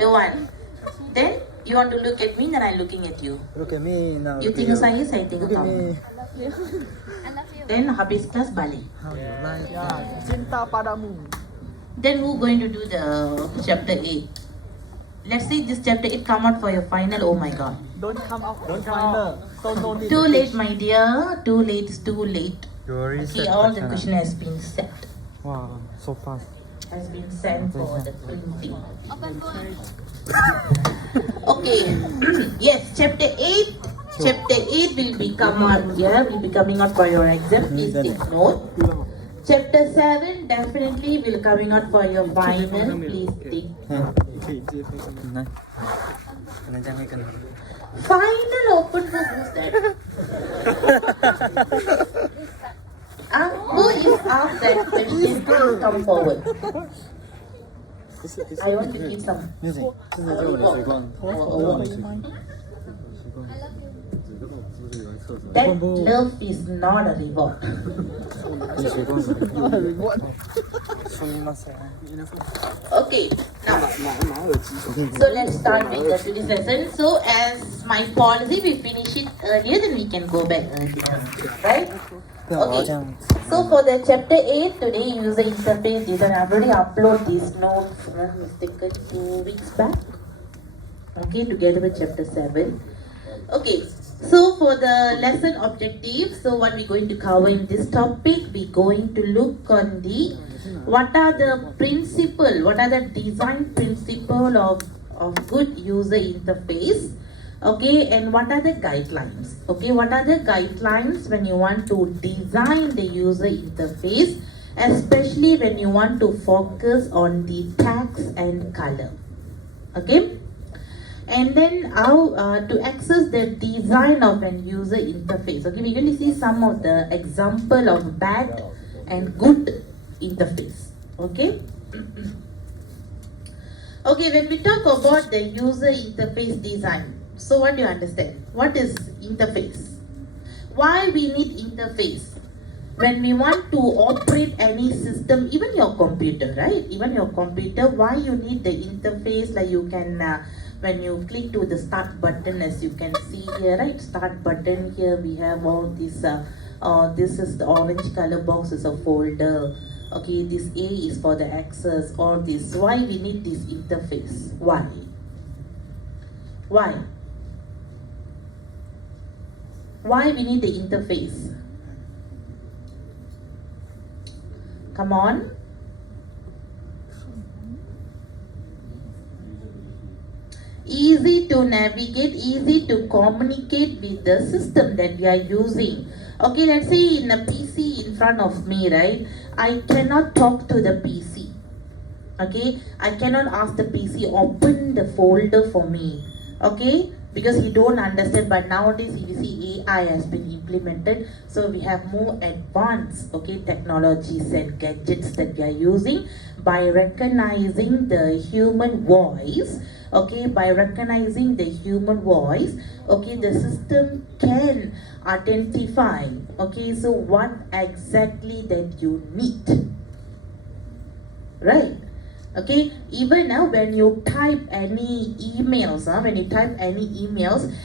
Don't want. Then you want to look at me, then I'm looking at you. Look at me now. You tengok saya tengok Look at kamu. me. Then habis kelas balik. How you like Ya, that? cinta padamu. Then who going to do the chapter 8? Let's say this chapter 8 come out for your final. Oh my god. Don't come out. Don't final. So no need. Too late, my dear. Too late. It's too late. You already Okay, said all the question. question has been set. Wow, so fast. Has been sent for the printing. Okay. Yes, chapter 8. Chapter 8 will be come out here. Will be coming out for your exam. Please take note. Chapter 7 definitely will coming out for your final. Please take note. Này. Cái này trang hay cần. Final open book, who's that? Who is asked that question? Please come forward. I want to give some. 妹子，这才是我的水罐。 That love is not a reward. 你水罐什么？说你妈塞。 Okay, now so let's start with the today's lesson. So as my policy, we finish it earlier, then we can go back earlier, right? 对啊，我要 Okay. 这样。 So for the chapter 8 today, user interface design. I've already uploaded these notes mistaken 2 weeks back. Okay, together with chapter 7. Okay, so for the lesson objective, so what we're going to cover in this topic, we're going to look on the what are the principle, what are the design principle of good user interface. Okay, and what are the guidelines? Okay, what are the guidelines when you want to design the user interface, especially when you want to focus on the text and color. Okay, and then how to access the design of an user interface. Okay, we're going to see some of the example of bad and good interface. Okay. Okay, when we talk about the user interface design, so what do you understand? What is interface? Why we need interface? When we want to operate any system, even your computer, right? Even your computer, why you need the interface? Like you can, when you click to the start button, as you can see here, right? Start button here, we have all this. This is the orange color box is a folder. Okay, this A is for the access. Or this. Why we need this interface? Why? Why? Why we need the interface? Come on. Easy to navigate, easy to communicate with the system that we are using. Okay, let's say in a PC in front of me, right? I cannot talk to the PC. Okay, I cannot ask the PC open the folder for me. Okay, because he don't understand. But nowadays, if you see AI has been implemented, so we have more advanced technologies and gadgets that we are using by recognizing the human voice. Okay, by recognizing the human voice, okay, the system can identify, okay, so what exactly that you need, right? Okay, even now when you type any emails,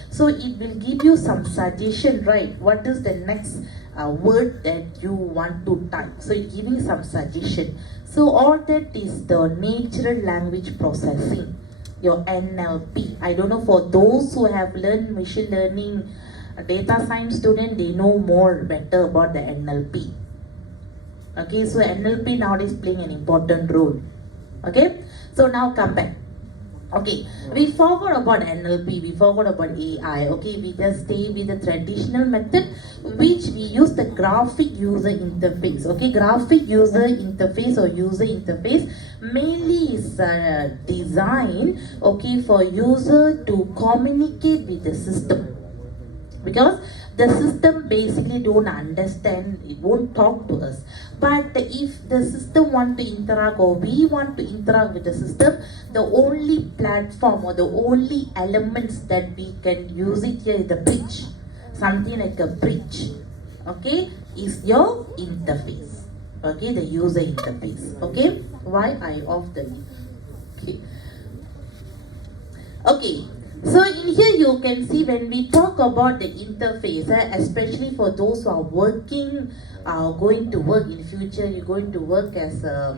so it will give you some suggestion, right? What is the next word that you want to type? So it's giving some suggestion. So all that is the natural language processing, your NLP. I don't know, for those who have learned machine learning, data science student, they know more better about the NLP. Okay, so NLP nowadays playing an important role. Okay, so now come back. Okay, we forgot about NLP, we forgot about AI. Okay, we just stay with the traditional method, which we use the graphic user interface. Okay, graphic user interface or user interface mainly is designed, okay, for user to communicate with the system. Because the system basically don't understand, it won't talk to us. But if the system want to interact, or we want to interact with the system, the only platform or the only elements that we can use it here is the bridge. Something like a bridge, okay, is your interface. Okay, the user interface. Okay, why I off the, okay. Okay, so in here you can see when we talk about the interface, especially for those who are working, going to work in future, you're going to work as a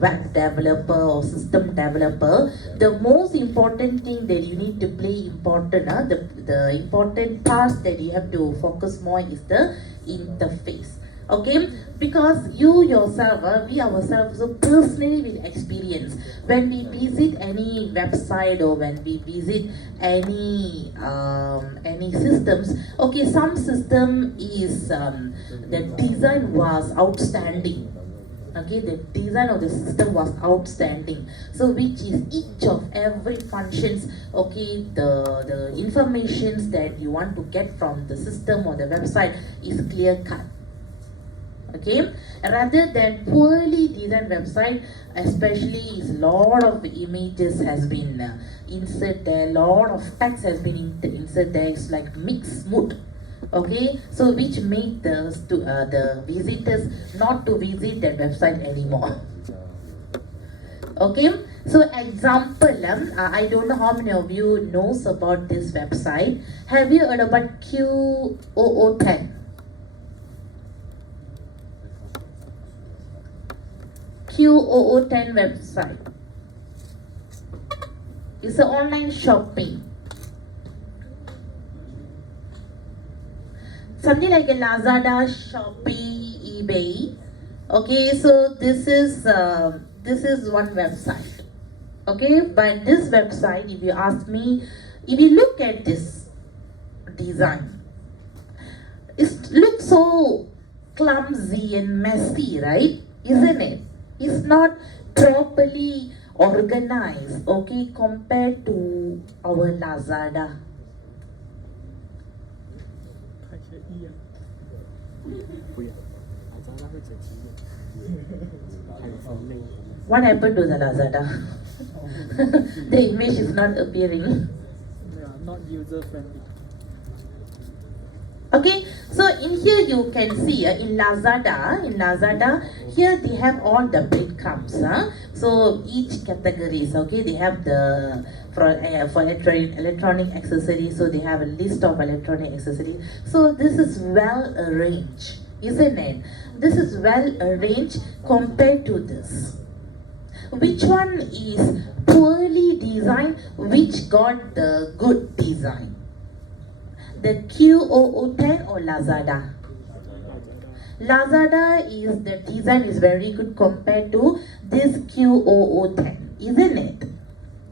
web developer or system developer. The most important thing that you need to play important, the important task that you have to focus more is the interface. Okay, because you yourself, we ourselves so personally will experience when we visit any website or when we visit any systems. Okay, some system is the design was outstanding. Okay, the design of the system was outstanding. So which is each of every functions. Okay, the informations that you want to get from the system or the website is clear cut. Okay, rather than poorly designed website, especially is lot of images has been insert there, lot of text has been insert there. It's like mixed mood. Okay, so which make the visitors not to visit that website anymore. Okay, so example, I don't know how many of you knows about this website. Have you heard about QOO10? QOO10 website. It's an online shopping. Something like a Lazada, Shopee, eBay. Okay, so this is one website. Okay, but this website, if you ask me, if you look at this design, it looks so clumsy and messy, right? Isn't it? It's not properly organized, okay, compared to our Lazada. What happened to the Lazada? The image is not appearing. They are not user friendly. Okay, so in here you can see in Lazada, here they have all the breadcrumbs. So each categories, okay, they have the for electronic accessories. So they have a list of electronic accessories. So this is well arranged, isn't it? This is well arranged compared to this. Which one is poorly designed? Which got the good design? The QOO10 or Lazada? Lazada is the design is very good compared to this QOO10, isn't it?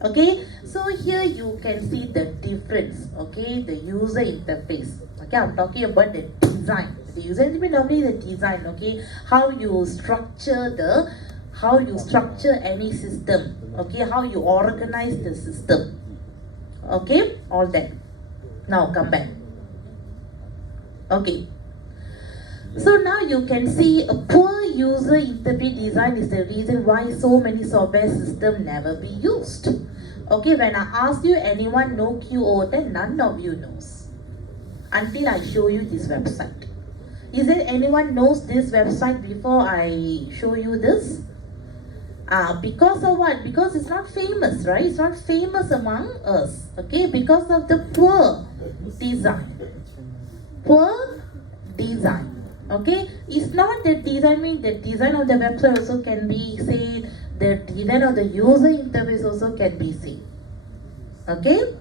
Okay, so here you can see the difference. Okay, the user interface. Okay, I'm talking about the design. The user interface normally the design. Okay, how you structure any system. Okay, how you organize the system. Okay, all that. Now come back. Okay. So now you can see a poor user interface design is the reason why so many software systems never be used. Okay, when I ask you anyone know QO10, none of you knows. Until I show you this website. Is there anyone knows this website before I show you this? Because of what? Because it's not famous, right? It's not famous among us. Okay, because of the poor design. Poor design. Okay, it's not the design mean the design of the website also can be said, the design of the user interface also can be seen. Okay.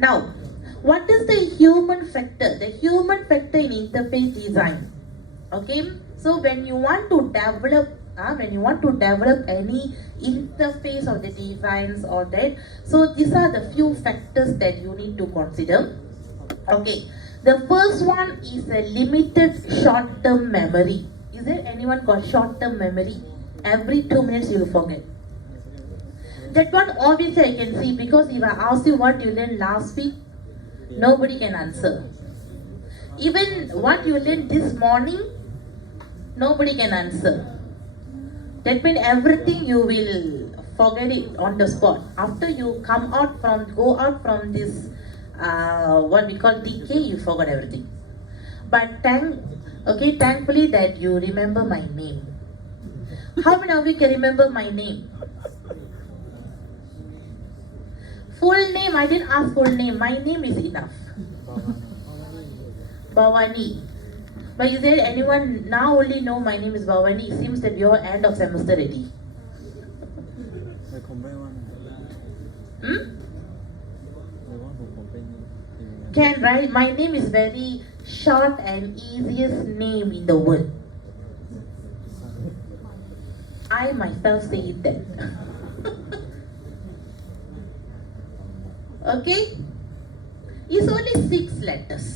Now, what is the human factor? The human factor in interface design. Okay, so when you want to develop any interface of the designs or that, so these are the few factors that you need to consider. Okay, the first one is a limited short-term memory. Is there anyone got short-term memory? Every 2 minutes you will forget. That one obviously I can see, because if I ask you what you learned last week, nobody can answer. Even what you learned this morning, nobody can answer. That means everything you will forget it on the spot. After you go out from this what we call decay, you forgot everything. But thankfully that you remember my name. How many of you can remember my name? Full name, I didn't ask full name. My name is enough. Bhavani. But is there anyone now only know my name is Bhavani? It seems that you're end of semester ready. แต่ผมไม่ว่า Hmm? แต่ว่าผมเป็นอย่างนั้น Can right? My name is very short and easiest name in the world. I myself say it that. Okay? It's only 6 letters.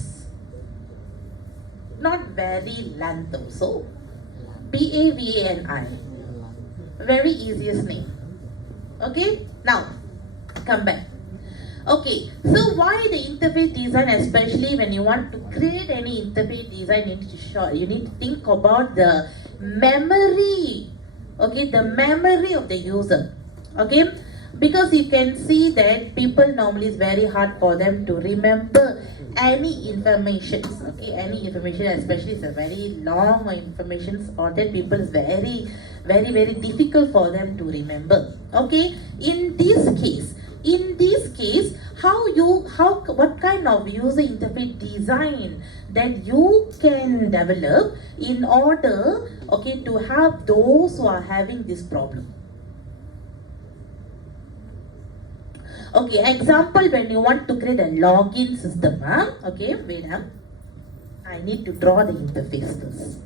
Not very length also. Bavani. Very easiest name. Okay? Now, come back. Okay, so why the interface design, especially when you want to create any interface design, you need to think about the memory. Okay, the memory of the user. Okay, because you can see that people normally is very hard for them to remember any information. Okay, any information, especially it's a very long information, or that people is very difficult for them to remember. Okay, in this case, what kind of user interface design that you can develop in order, okay, to help those who are having this problem. Okay, example, when you want to create a login system, okay, wait, I need to draw the interface first.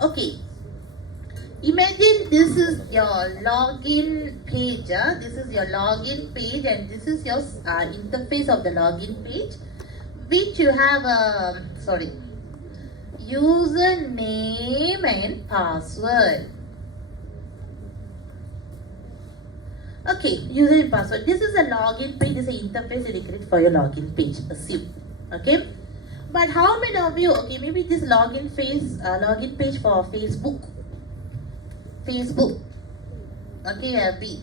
Okay, imagine this is your login page. This is your login page, and this is your interface of the login page, which you have username and password. Okay, user and password. This is a login page. This is an interface that you create for your login page. Assume. Okay. But how many of you, okay, maybe this login page for Facebook. Okay, B.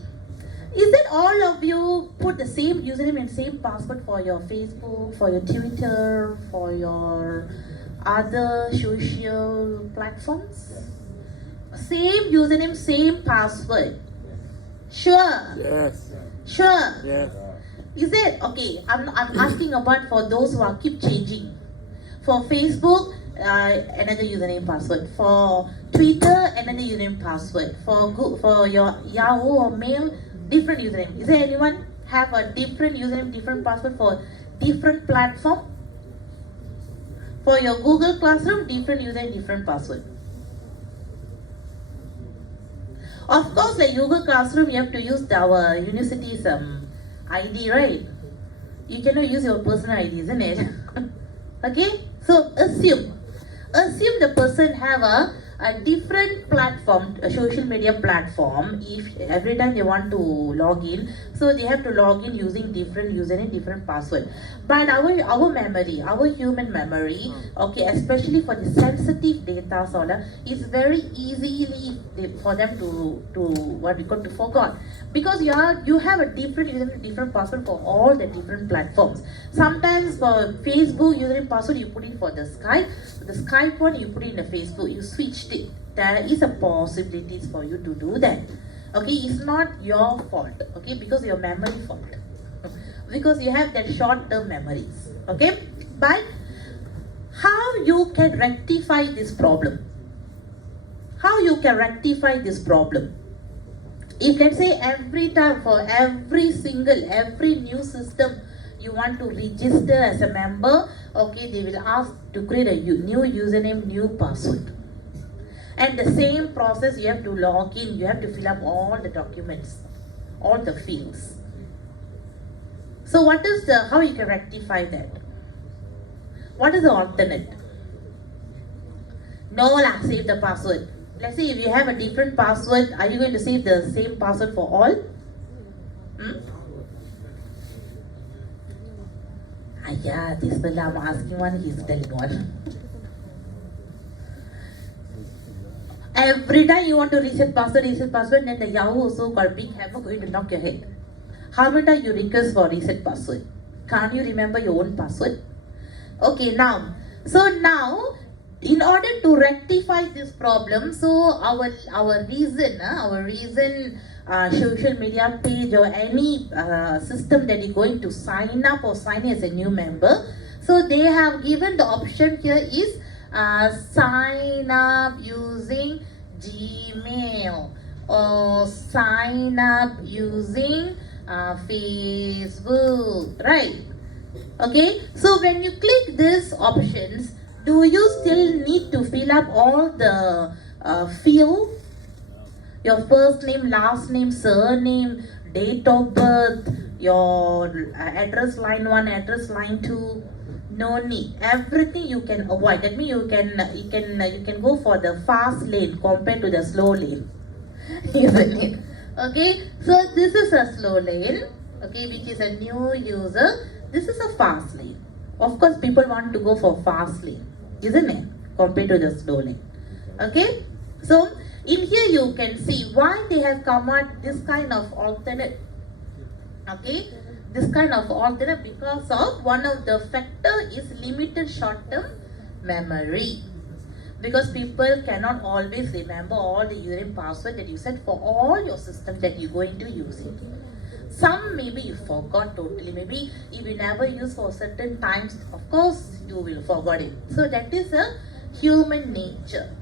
Is it all of you put the same username and same password for your Facebook, for your Twitter, for your other social platforms? Same username, same password. Sure. Yes. Sure. Yes. Is it? Okay, I'm asking about for those who are keep changing. For Facebook, another username password. For Twitter, another username password. For your Yahoo or Mail, different username. Is there anyone have a different username, different password for different platform? For your Google Classroom, different username, different password. Of course, like Google Classroom, you have to use our university's ID, right? You cannot use your personal ID, isn't it? Okay? So assume the person have a different platform, a social media platform. If every time they want to log in, so they have to log in using different username, different password. But our memory, our human memory, okay, especially for the sensitive data, it's very easily for them to what we call to forget, because you have a different username, different password for all the different platforms. Sometimes for Facebook username password you put in for the Skype one you put in the Facebook, you switched it. There is a possibility for you to do that. Okay, it's not your fault. Okay, because your memory fault. Because you have that short-term memories. Okay, but how you can rectify this problem? How you can rectify this problem? If let's say every time for every new system you want to register as a member, okay, they will ask to create a new username, new password. And the same process, you have to log in, you have to fill up all the documents, all the fields. So how you can rectify that? What is the alternate? No lah, save the password. Let's say if you have a different password, are you going to save the same password for all? This fella I'm asking one, he's telling one. Every time you want to reset password, then the Yahoo also got big hammer going to knock your head. How many times you request for reset password? Can't you remember your own password? Okay, now, in order to rectify this problem, so our reason social media page or any system that you're going to sign up or sign as a new member, so they have given the option here is sign up using Gmail or sign up using Facebook, right? Okay, so when you click these options, do you still need to fill up all the field? Your first name, last name, surname, date of birth, your address line 1, address line 2. No need. Everything you can avoid. That means you can go for the fast lane compared to the slow lane. Isn't it? Okay, so this is a slow lane, okay, which is a new user. This is a fast lane. Of course, people want to go for fast lane, isn't it? Compared to the slow lane. Okay, so in here you can see why they have come out this kind of alternate. Okay, this kind of alternate because of one of the factor is limited short-term memory. Because people cannot always remember all the username password that you set for all your systems that you're going to use it. Some maybe you forgot totally. Maybe if you never use for certain times, of course you will forget it. So that is a human nature.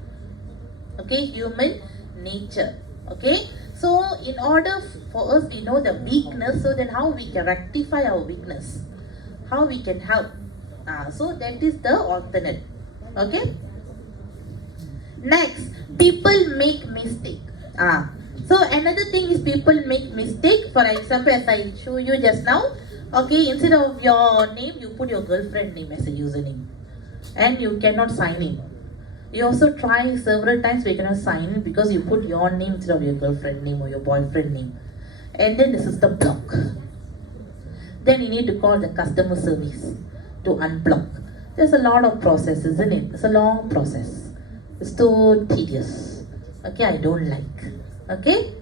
Okay, human nature. Okay. So in order for us, we know the weakness. So then how we can rectify our weakness? How we can help? So that is the alternate. Okay. Next, people make mistake. So another thing is people make mistake. For example, as I show you just now, okay, instead of your name, you put your girlfriend name as a username, and you cannot sign in. You also try several times, but you cannot sign in because you put your name instead of your girlfriend name or your boyfriend name, and then the system block. Then you need to call the customer service to unblock. There's a lot of process, isn't it? It's a long process. It's too tedious. Okay, I don't like. Okay.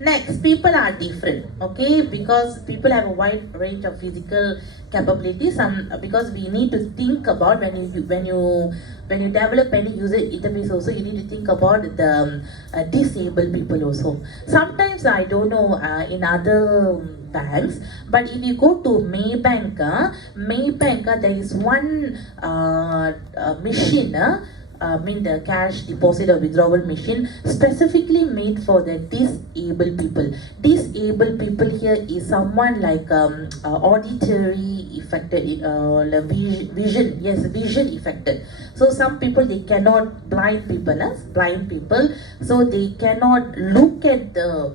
Next, people are different. Okay, because people have a wide range of physical capabilities. Because we need to think about when you develop any user interface. Also, you need to think about the disabled people also. Sometimes I don't know in other banks, but if you go to Maybank, there is one machine. The cash deposit or withdrawal machine specifically made for the disabled people. Disabled people here is someone like auditory affected, vision affected. So some people, they cannot, blind people, so they cannot look at the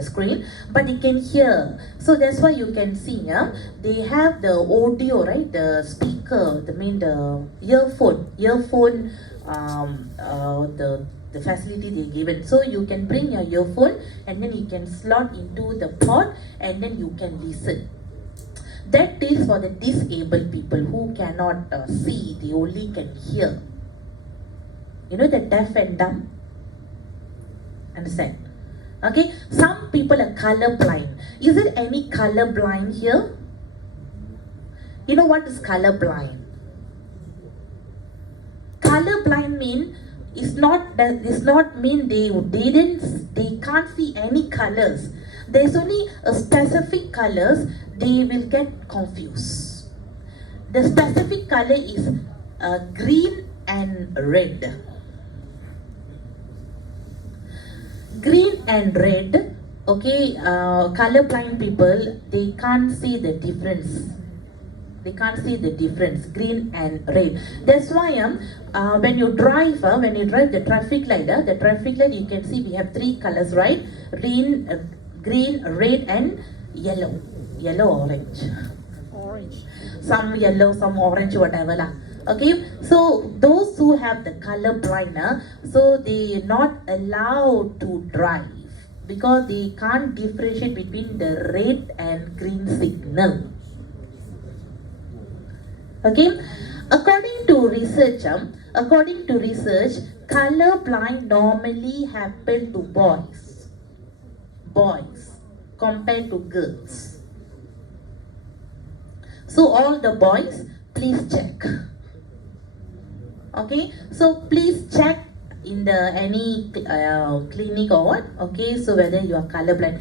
screen, but they can hear. So that's why you can see, they have the audio, right? The speaker, the earphone, the facility they given. So you can bring your earphone and then you can slot into the pod and then you can listen. That is for the disabled people who cannot see, they only can hear. You know, the deaf and dumb? Understand? Okay, some people are color blind. Is there any color blind here? You know what is color blind? Color blind mean does not mean they can't see any colors. There's only a specific colors, they will get confused. The specific color is green and red. Green and red, okay, colorblind people, they can't see the difference. They can't see the difference, green and red. That's why when you drive the traffic light, you can see we have 3 colors, right? Green, red and yellow. Yellow, orange. Some yellow, some orange, whatever lah. Okay, so those who have the color blind, so they not allowed to drive because they can't differentiate between the red and green signal. Okay, according to research, according to research, color blind normally happen to boys compared to girls. So all the boys, please check. Okay, so please check in the any clinic or what. Okay, so whether you are colorblind.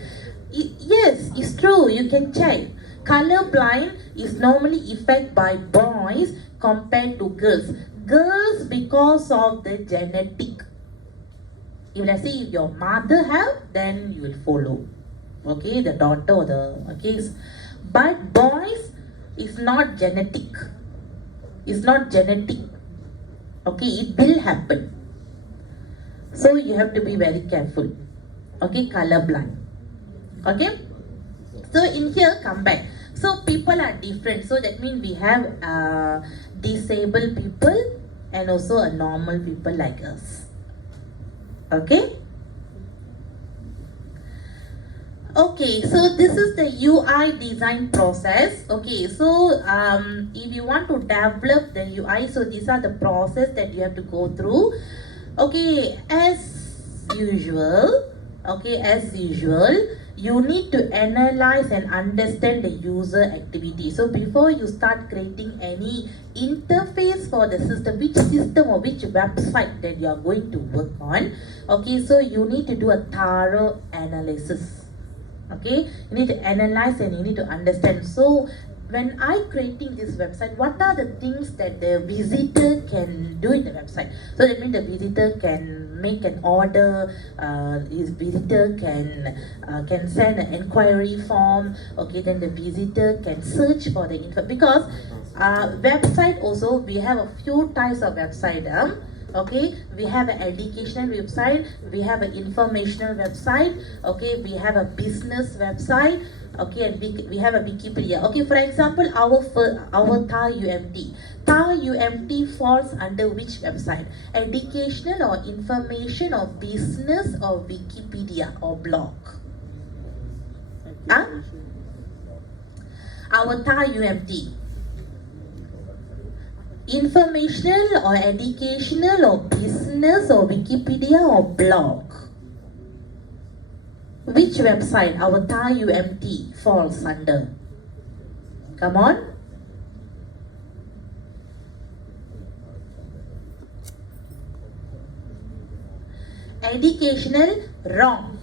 Yes, it's true. You can check. Colorblind is normally affected by boys compared to girls. Girls because of the genetic. If let's say if your mother have, then you will follow. Okay, the daughter or the okay. But boys is not genetic. It's not genetic. Okay, it will happen. So you have to be very careful. Okay, colorblind. Okay. So in here, come back. So people are different. So that means we have disabled people and also a normal people like us. Okay. Okay, so this is the UI design process. Okay, so if you want to develop the UI, so these are the process that you have to go through. Okay, as usual, you need to analyze and understand the user activity. So before you start creating any interface for the system, which system or which website that you are going to work on, okay, so you need to do a thorough analysis. Okay, you need to analyze and you need to understand. So when I creating this website, what are the things that the visitor can do in the website? So that means the visitor can make an order, his visitor can send an inquiry form. Okay, then the visitor can search for the info, because website also we have a few types of website. Okay, we have an educational website, we have an informational website, okay, we have a business website, okay, and we have a Wikipedia. Okay, for example, our TAR UMT. TAR UMT falls under which website? Educational or information or business or Wikipedia or blog? Huh? Our TAR UMT. Informational or educational or business or Wikipedia or blog? Which website our TAR UMT falls under? Come on. Educational, wrong.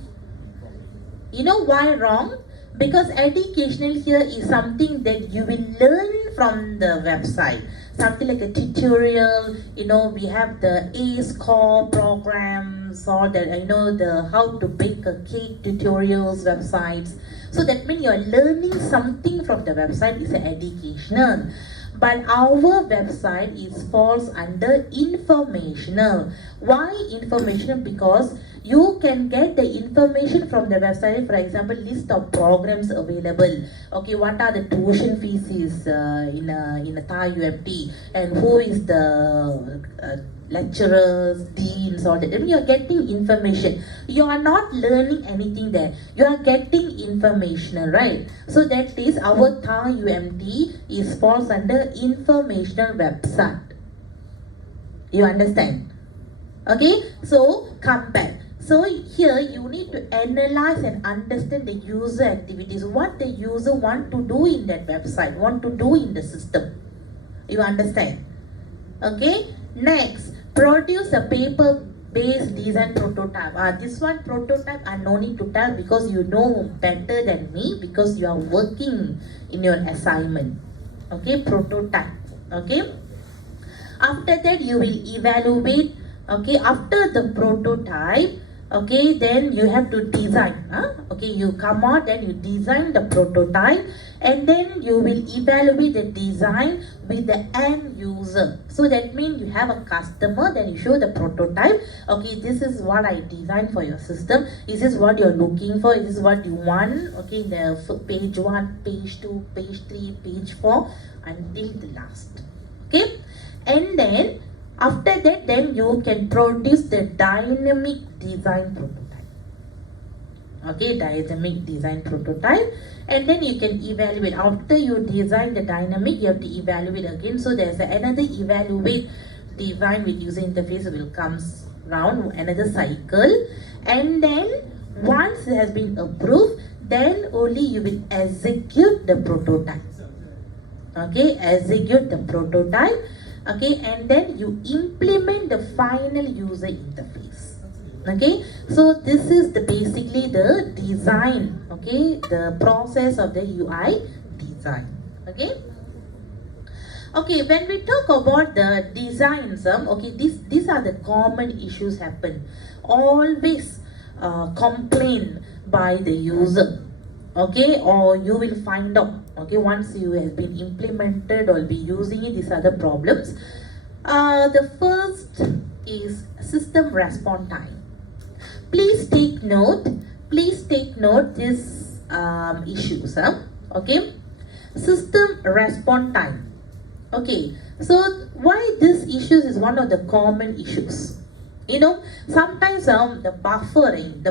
You know why wrong? Because educational here is something that you will learn from the website. Something like a tutorial, you know, we have the ACE core programs or the, you know, the how to bake a cake tutorials websites. So that means you're learning something from the website is educational. But our website is falls under informational. Why informational? Because you can get the information from the website. For example, list of programs available. Okay, what are the tuition fees is in a TAR UMT, and who is the lecturers, deans, all that. I mean, you are getting information. You are not learning anything there. You are getting informational, right? So that is our TAR UMT is falls under informational website. You understand? Okay, so come back. So here you need to analyze and understand the user activities, what the user want to do in that website, want to do in the system. You understand? Okay, next, produce a paper-based design prototype. This one prototype I no need to tell because you know better than me because you are working in your assignment. Okay, prototype. Okay, after that you will evaluate. Okay, after the prototype, okay, then you have to design. Okay, you come out, then you design the prototype, and then you will evaluate the design with the end user. So that means you have a customer, then you show the prototype. Okay, this is what I designed for your system. This is what you're looking for. This is what you want. Okay, the page 1, page 2, page 3, page 4 until the last. Okay, and then after that, then you can produce the dynamic design prototype. Okay, dynamic design prototype, and then you can evaluate. After you design the dynamic, you have to evaluate again. So there's another evaluate define with user interface will comes round another cycle, and then once it has been approved, then only you will execute the prototype. Okay, execute the prototype. Okay, and then you implement the final user interface. Okay, so this is basically the design. Okay, the process of the UI design. Okay. Okay, when we talk about the designs, okay, these are the common issues happen. Always complain by the user, okay, or you will find out, okay, once you have been implemented or be using it, these are the problems. The first is system response time. Please take note these issues, okay. System response time. Okay, so why this issues is one of the common issues. You know, sometimes the buffering,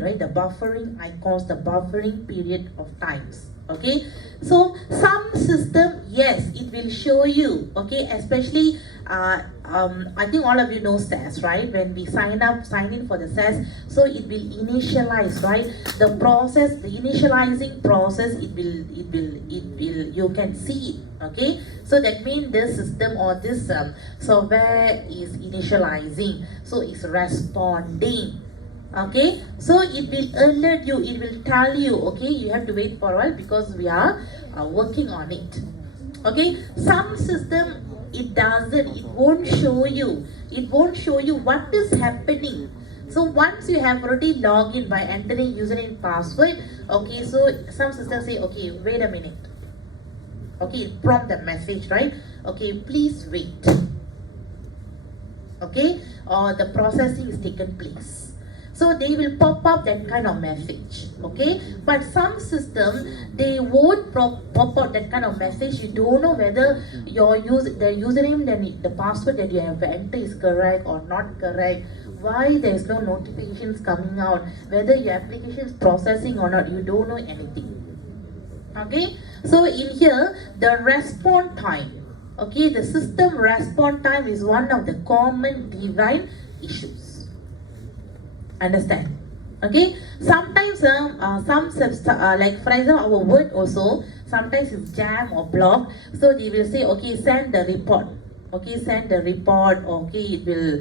right, the buffering icons, the buffering period of times. Okay, so some system, yes, it will show you, okay, especially I think all of you know SAS, right? When we sign in for the SAS, so it will initialize, right? The process, the initializing process, it will you can see it, okay? So that means this system or this software is initializing, so it's responding. Okay, so it will alert you, it will tell you, okay, you have to wait for a while because we are working on it. Okay, some system it doesn't, it won't show you what is happening. So once you have already logged in by entering username password, okay, so some systems say, okay, wait a minute, okay, prompt the message, right? Okay, please wait, okay, or the processing is taken place. So they will pop up that kind of message, okay? But some system, they won't pop out that kind of message. You don't know whether the username, then the password that you have entered is correct or not correct. Why there is no notifications coming out, whether your application is processing or not, you don't know anything. Okay? So in here, the response time, okay, the system response time is one of the common design issues. Understand? Okay, sometimes like for example our word also sometimes it's jam or block, so they will say, okay, send the report, okay, send the report, okay, it will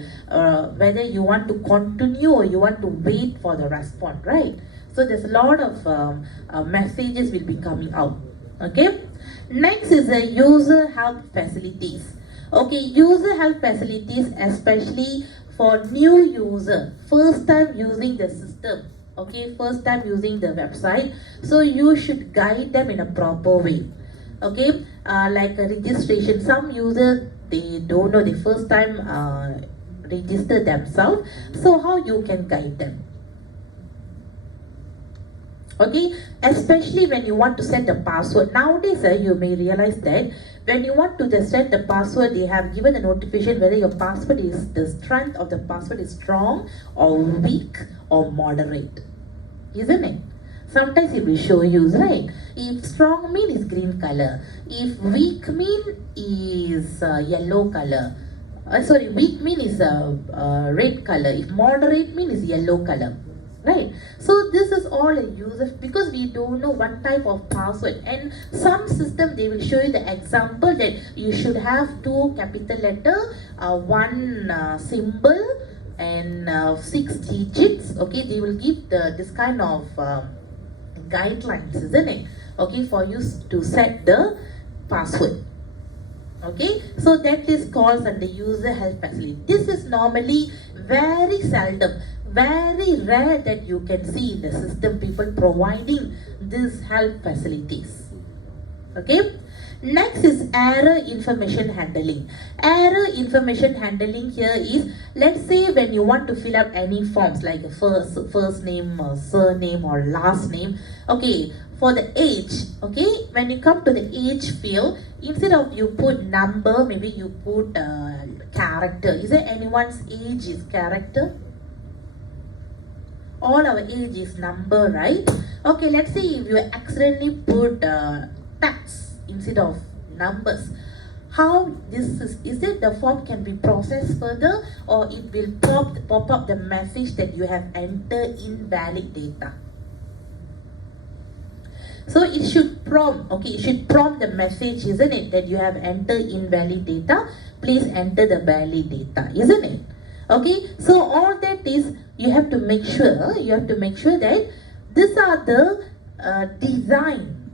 whether you want to continue or you want to wait for the response, right? So there's a lot of messages will be coming out. Okay, next is the user help facilities. Okay, user help facilities, especially for new user, first time using the system, okay, first time using the website, so you should guide them in a proper way. Okay, like a registration, some users, they don't know, the first time register themselves, so how you can guide them? Okay, especially when you want to set the password. Nowadays you may realize that when you want to set the password, they have given a notification whether your password is, the strength of the password is strong or weak or moderate, isn't it? Sometimes it will show you, right? If strong mean is green color, if weak mean is yellow color, weak mean is red color, if moderate mean is yellow color. Right, so this is all a user, because we don't know what type of password, and some system they will show you the example that you should have 2 capital letter, 1 symbol and 6 digits. Okay, they will give this kind of guidelines, isn't it? Okay, for you to set the password. Okay, so that is called under user help facility. This is normally very seldom, very rare that you can see in the system people providing these help facilities. Okay, next is error information handling. Error information handling here is, let's say when you want to fill up any forms like a first name or surname or last name. Okay, for the age, okay, when you come to the age field, instead of you put number, maybe you put character. Is there anyone's age is character? All our age is number, right? Okay, let's say if you accidentally put text instead of numbers, how this is it the form can be processed further, or it will pop up the message that you have entered invalid data. So it should prompt, okay, it should prompt the message, isn't it, that you have entered invalid data, please enter the valid data, isn't it? Okay, so all that is, you have to make sure that these are the design,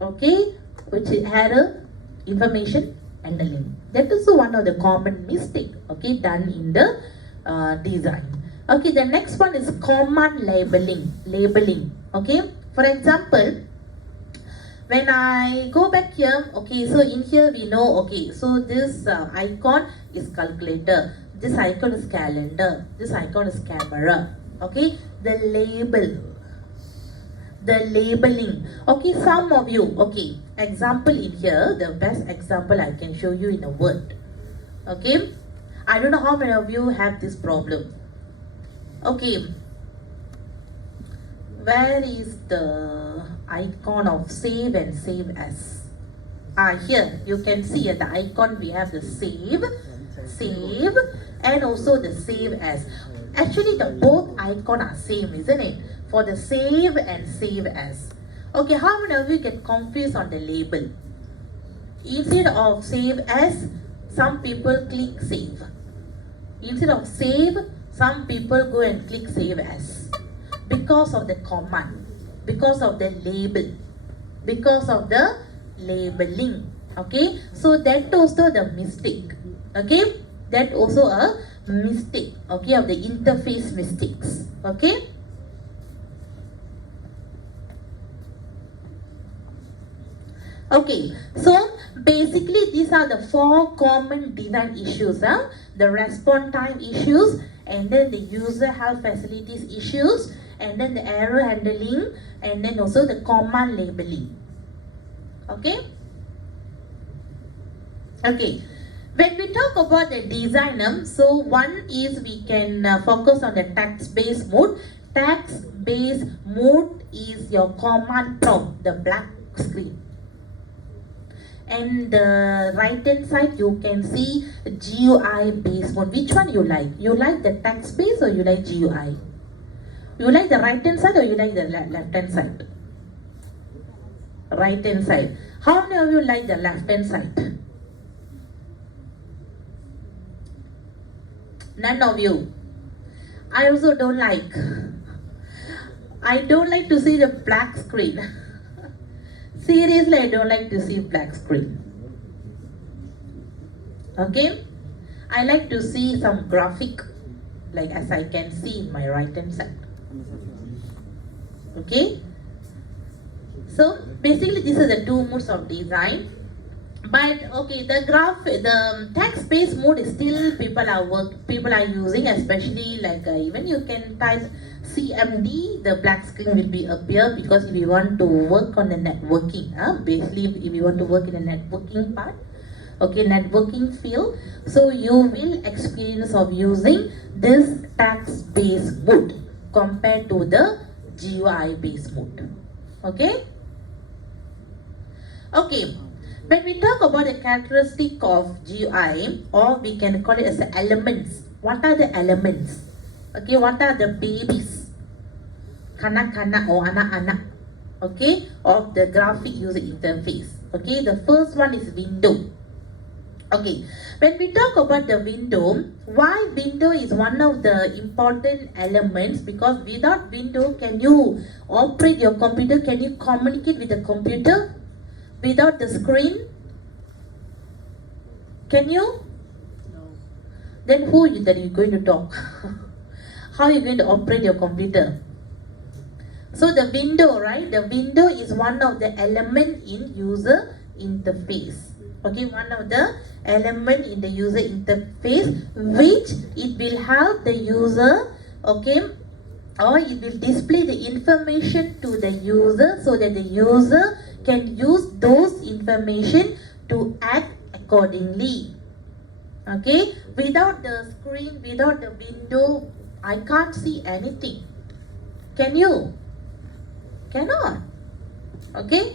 okay, which had a information handling. That is one of the common mistake, okay, done in the design. Okay, the next one is command labeling, okay. For example, when I go back here, okay, so in here we know, okay, so this icon is calculator, this icon is calendar, this icon is camera, okay, the labeling, okay, some of you, okay, example in here, the best example I can show you in a word, okay, I don't know how many of you have this problem, okay, where is the icon of save and save as? Here you can see at the icon we have the save, and also the save as. Actually the both icon are same, isn't it? For the save and save as. Okay, how many of you get confused on the label? Instead of save as, some people click save. Instead of save, some people go and click save as. Because of the command, because of the label, because of the labeling, okay, so that also the mistake, okay, that also a mistake, okay, of the interface mistakes, okay. Okay, so basically these are the 4 common design issues, the response time issues, and then the user health facilities issues, and then the error handling, and then also the command labeling. Okay? Okay. When we talk about the design, so one is we can focus on the text-based mode. Text-based mode is your command prompt, the black screen. And the right hand side you can see GUI based mode. Which one you like? You like the text based or you like GUI? You like the right hand side or you like the left hand side? Right hand side. How many of you like the left hand side? None of you. I also don't like. I don't like to see the black screen. Seriously, I don't like to see black screen. Okay? I like to see some graphic, like as I can see in my right hand side. Okay? So basically these are the 2 modes of design. But okay, the text-based mode is still people are using, especially like even you can type CMD, the black screen will be appear, because if you want to work on the networking, basically if you want to work in the networking part, okay, networking field, so you will experience of using this text-based mode compared to the GUI-based mode. Okay? Okay. When we talk about the characteristic of GUI, or we can call it as the elements. What are the elements? Okay, what are the babies? Kana or ana, okay, of the graphic user interface. Okay, the first one is window. Okay, when we talk about the window, why window is one of the important elements? Because without window, can you operate your computer? Can you communicate with the computer? Without the screen? Can you? No. Then who that you going to talk? How are you going to operate your computer? So the window, right? The window is one of the element in user interface. Okay, one of the element in the user interface, which it will help the user, okay, or it will display the information to the user so that the user can use those information to act accordingly. Okay, without the screen, without the window, I can't see anything. Can you? Cannot. Okay.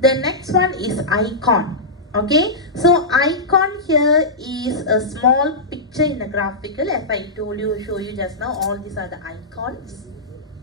The next one is icon. Okay, so icon here is a small picture in the graphical. As I told you, show you just now, all these are the icons.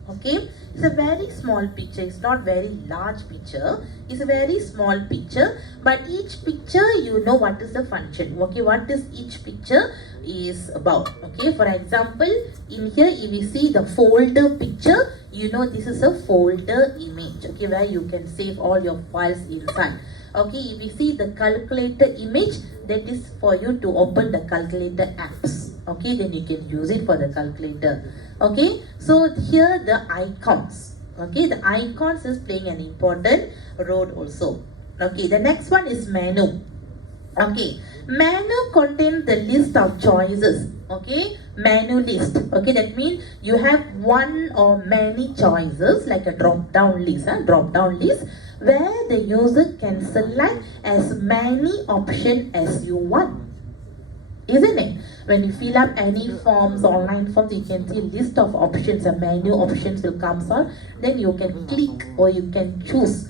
Okay, it's a very small picture. It's not very large picture. It's a very small picture. But each picture, you know what is the function. Okay, what is each picture is about. Okay, for example, in here, if you see the folder picture, you know this is a folder image. Okay, where you can save all your files inside. Okay, if you see the calculator image, that is for you to open the calculator apps. Okay, then you can use it for the calculator. Okay, so here the icons. Okay, the icons is playing an important role also. Okay, the next one is menu. Okay, menu contains the list of choices. Okay, menu list. Okay, that means you have one or many choices like a drop down list. Drop down list where the user can select as many options as you want. Isn't it? When you fill up any forms, online forms, you can see list of options, a menu options will come on. Then you can click or you can choose.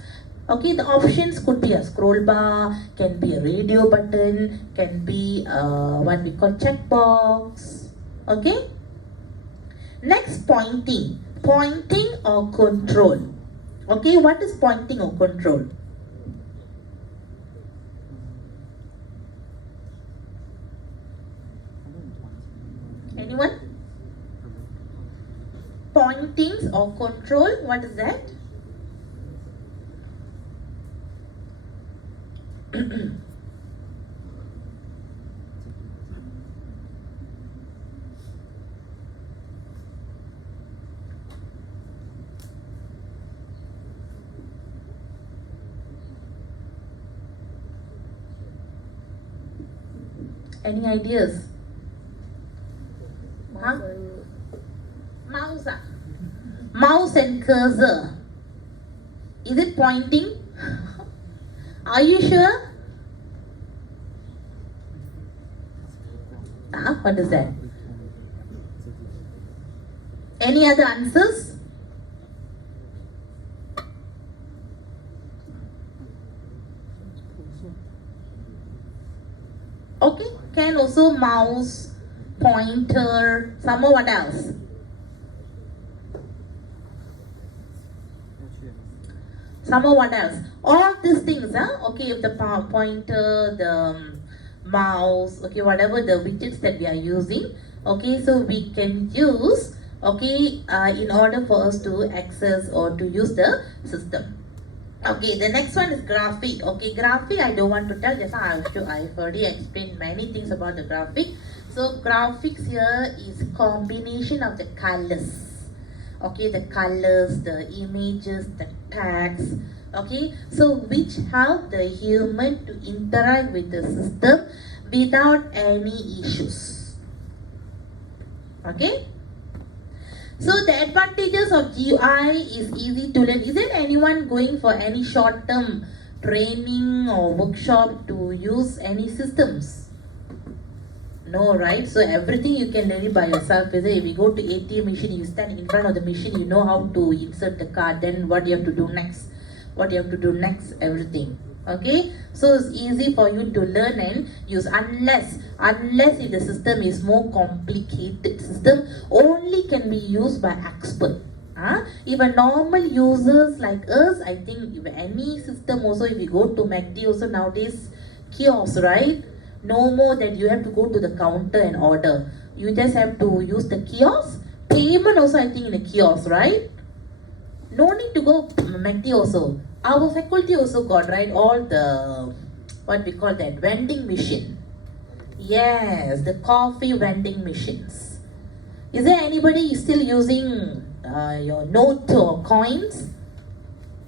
Okay, the options could be a scroll bar, can be a radio button, can be what we call checkbox. Okay. Next, pointing. Pointing or control. Okay, what is pointing or control? Anyone? Pointings or control, what is that? Any ideas? Huh? Mouse. Mouse and cursor. Is it pointing? Are you sure? What is that? Any other answers? Okay, can also mouse, pointer, some more, what else? Some more, what else? All these things, okay, if the pointer, the mouse, okay, whatever the widgets that we are using, okay, so we can use, okay, in order for us to access or to use the system. Okay, the next one is graphic. Okay, graphic I don't want to tell, just I've already explained many things about the graphic. So graphics here is combination of the colors. Okay, the colors, the images, the tags. Okay, so which help the human to interact with the system without any issues. Okay. So the advantages of GUI is easy to learn. Is there anyone going for any short-term training or workshop to use any systems? No, right? So everything you can learn it by yourself. Is it? If you go to ATM machine, you stand in front of the machine, you know how to insert the card, then what you have to do next. What you have to do next, everything. Okay, so it's easy for you to learn and use, unless if the system is more complicated system, only can be used by expert. If a normal users like us, I think if any system also, if you go to MACD also nowadays, kiosk, right? No more that you have to go to the counter and order. You just have to use the kiosk. Payment also I think in a kiosk, right? No need to go MACD also. Our faculty also got, right, all the, what we call that, vending machine. Yes, the coffee vending machines. Is there anybody still using your note or coins?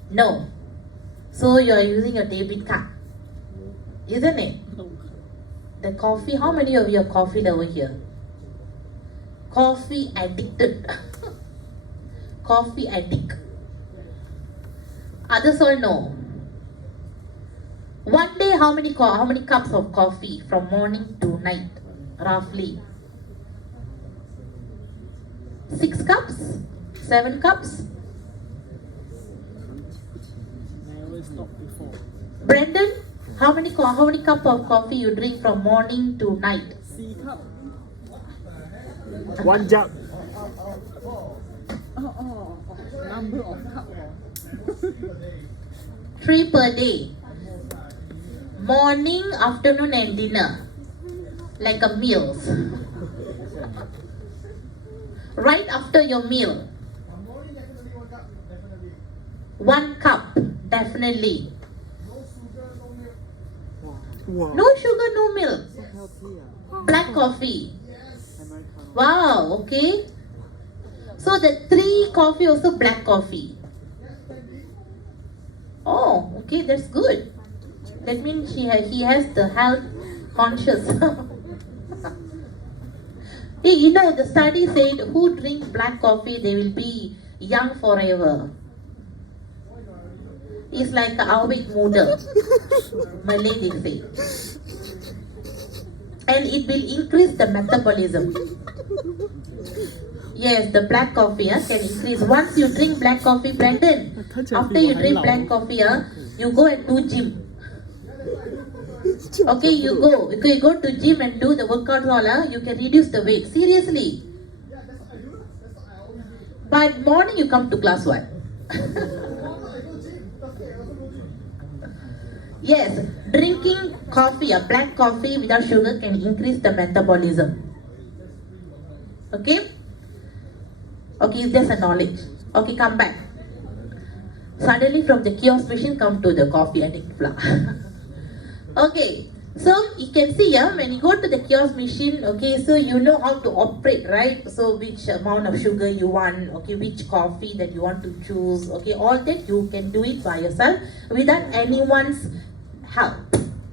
No. So you are using your debit card, isn't it? No. The coffee, how many of you are coffee over here? Coffee addicted. Coffee addict. Others all know. One day, how many cups of coffee from morning to night, roughly? 6 cups? 7 cups? Never stopped before. Brandon? How many cup of coffee you drink from morning to night? 4 cup One jump. number of cup 3 per day. Morning, afternoon and dinner. Like a meals. Right after your meal. 1 cup, definitely. Wow. No sugar, no milk. healthy Black coffee. Americano Wow, okay. So the 3 coffee also black coffee. Oh, okay, that's good. That means he has the health conscious. Hey, you know, the study said who drink black coffee, they will be young forever. It's like a awake muda. Malay they say. And it will increase the metabolism. Yes, the black coffee can increase. Once you drink black coffee, Brandon, after you drink black coffee, you go and do gym. Okay, you go to gym and do the workouts all, you can reduce the weight. Seriously. By morning you come to class 1. Yes, drinking coffee, a black coffee without sugar can increase the metabolism. Okay? Okay, it's just a knowledge. Okay, come back. Suddenly from the kiosk machine come to the coffee addict. Okay, so you can see when you go to the kiosk machine, okay, so you know how to operate, right? So which amount of sugar you want, okay, which coffee that you want to choose, okay, all that you can do it by yourself without anyone's help,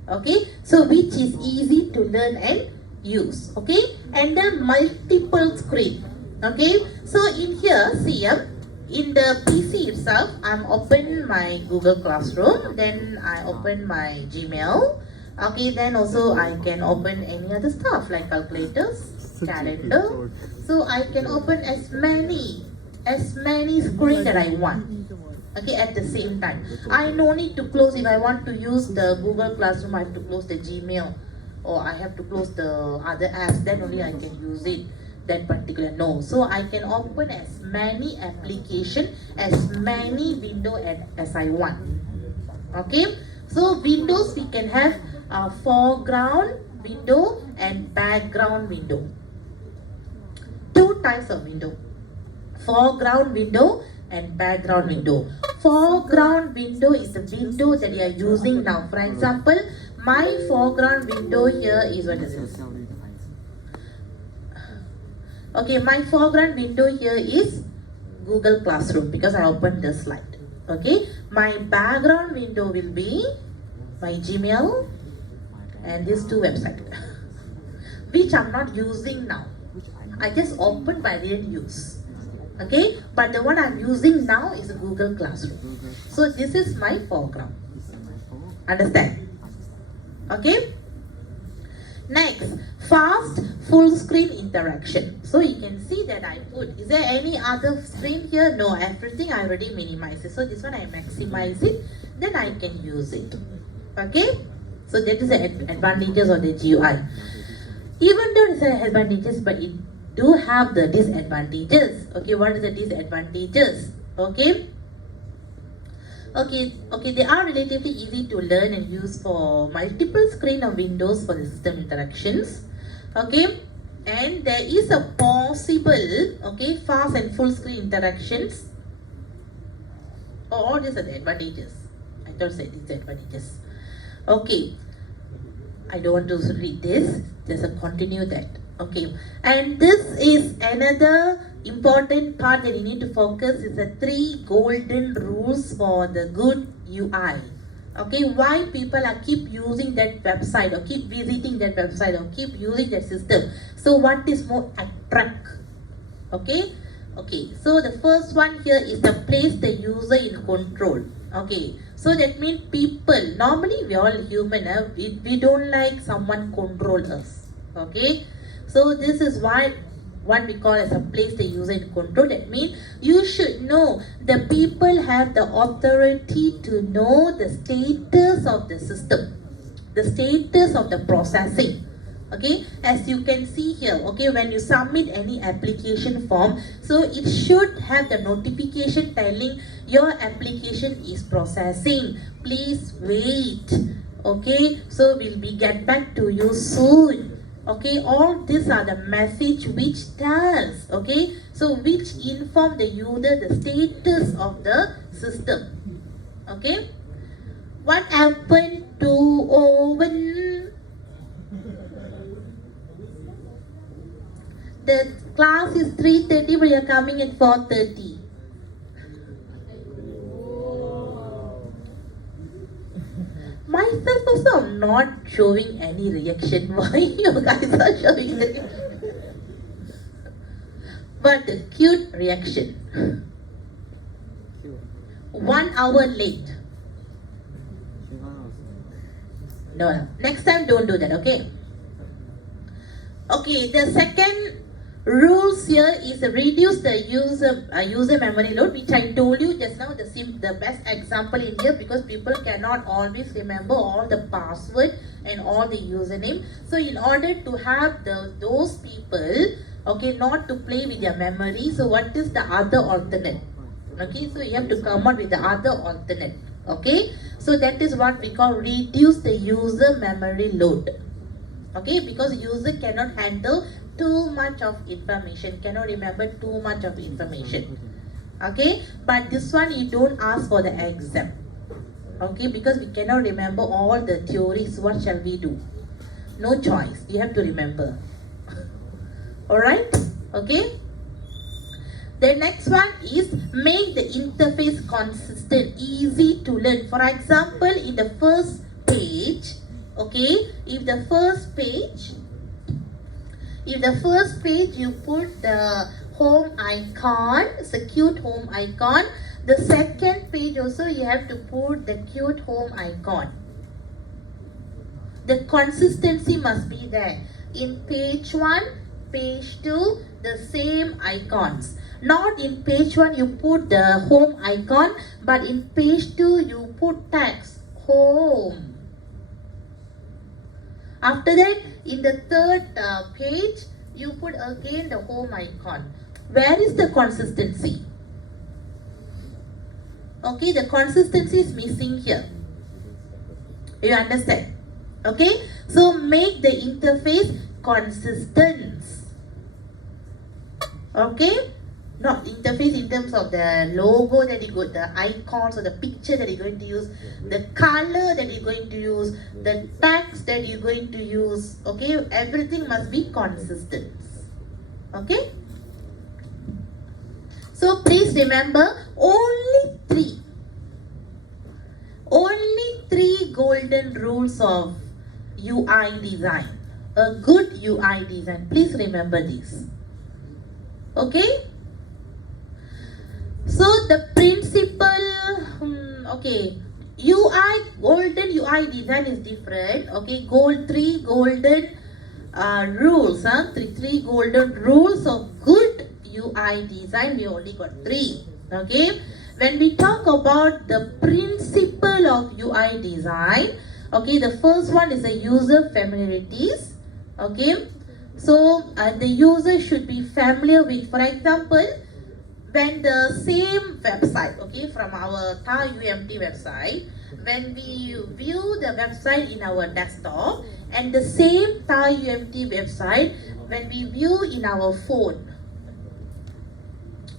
okay? So which is easy to learn and use, okay? And then multiple screen, okay? So in here, see in the PC itself, I'm open my Google Classroom, then I open my Gmail, okay, then also I can open any other stuff like calculators, calendar, so I can open as many screen that I want, okay, at the same time. I no need to close. If I want to use the Google Classroom, I have to close the Gmail, or I have to close the other apps, then only I can use it. That particular no. So I can open as many application, as many window as I want. Okay. So windows we can have a foreground window and background window. 2 types of window. Foreground window and background window. Foreground window is the window that you are using now. For example, my foreground window here is what is this? Okay, my foreground window here is Google Classroom because I opened the slide. Okay, my background window will be my Gmail and these 2 websites which I'm not using now. I just opened but I didn't use. Okay, but the one I'm using now is Google Classroom. So this is my foreground. Understand? Okay. Next, fast full screen interaction. So you can see that I put, is there any other screen here? No, everything I already minimized it. So this one I maximize it, then I can use it. Okay? So that is the advantages of the GUI. Even though it's advantages, but it do have the disadvantages. Okay, what are the disadvantages? Okay? Okay, they are relatively easy to learn and use for multiple screen of windows for the system interactions. Okay, and there is a possible, okay, fast and full screen interactions. All these are the advantages. I don't say disadvantages. Okay, I don't want to read this, just continue that. Okay, and this is another important part that you need to focus is the 3 golden rules for the good UI. Okay, why people are keep using that website or keep visiting that website or keep using that system. So what is more attract? Okay, so the first one here is the place the user in control. Okay, so that means people, normally we all human, we don't like someone control us. Okay, so this is why what we call as a place the user in control. That means you should know the people have the authority to know the status of the system. the status of the processing. Okay, as you can see here, okay, when you submit any application form, so it should have the notification telling your application is processing, please wait. Okay, so we'll be get back to you soon. Okay, all these are the message which tells, okay, so which inform the user the status of the system. Okay, what happened to Owen? The class is 3:30, but you're coming at 4:30. Myself also I'm not showing any reaction. Why you guys are showing the but the cute reaction. 1 hour late. No. Next time don't do that, okay? Okay, the second rules here is reduce the user memory load, which I told you just now, the best example in here, because people cannot always remember all the password and all the username. So in order to have those people, okay, not to play with their memory, so what is the other alternate? Okay, so you have to come out with the other alternate. Okay, so that is what we call reduce the user memory load. Okay, because user cannot handle too much of information, cannot remember too much of information. Okay, but this one you don't ask for the exam. Okay, because we cannot remember all the theories. What shall we do? No choice, you have to remember. Alright, okay. The next one is make the interface consistent, easy to learn. For example, in the first page, okay, if the first page you put the home icon, it's a cute home icon. The second page also you have to put the cute home icon. The consistency must be there. In page 1, page 2, the same icons. Not in page 1 you put the home icon, but in page 2 you put text home. After that, in the third page, you put again the home icon. Where is the consistency? Okay, the consistency is missing here. You understand? Okay, so make the interface consistent. Okay, not interface in terms of the logo that you got, the icons or the picture that you're going to use, the color that you're going to use, the text that you're going to use. Okay, everything must be consistent. Okay, so please remember only three golden rules of UI design, a good UI design. Please remember this. Okay, so the principle, okay, golden UI design is different. Okay, three golden rules, three golden rules of good UI design. We only got 3. Okay, when we talk about the principle of UI design, okay, the first one is the user familiarities. Okay, so the user should be familiar with, for example, when the same website, okay, from our TAUMT website, when we view the website in our desktop and the same TAUMT website when we view in our phone,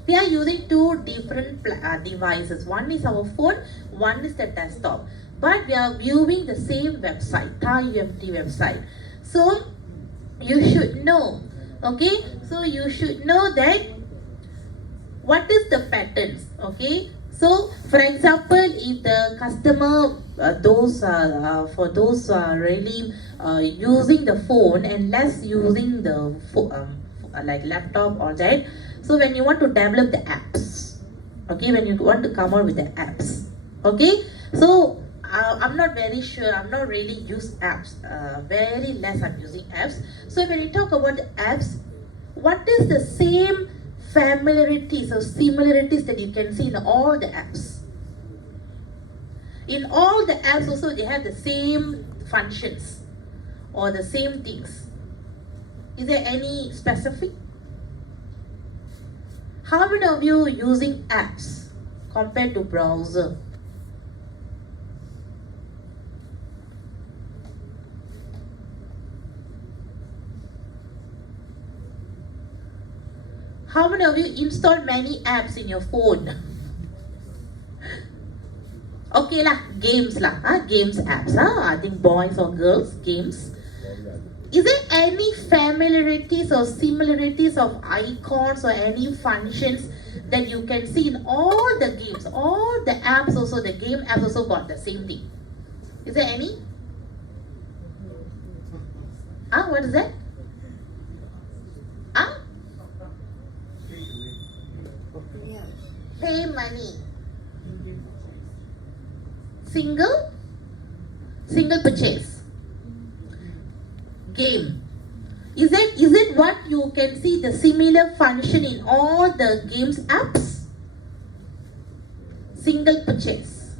we are using 2 different devices. One is our phone, one is the desktop, but we are viewing the same website, TAUMT website. So you should know, okay, so you should know that what is the patterns. Okay, so for example, if the customer for those really using the phone and less using the like laptop or that, so when you want to develop the apps, okay, when you want to come out with the apps, okay, so I'm not very sure, I'm not really use apps, very less I'm using apps. So when you talk about the apps, what is the same familiarities or similarities that you can see in all the apps? In all the apps also they have the same functions or the same things? Is there any specific? How many of you using apps compared to browser? How many of you install many apps in your phone? Okay lah, games lah, games apps, I think boys or girls, games. Is there any familiarities or similarities of icons or any functions that you can see in all the games, all the apps also, the game apps also got the same thing? Is there any? What is that? Pay money. Single purchase. Game. Is it what you can see the similar function in all the games apps? Single purchase.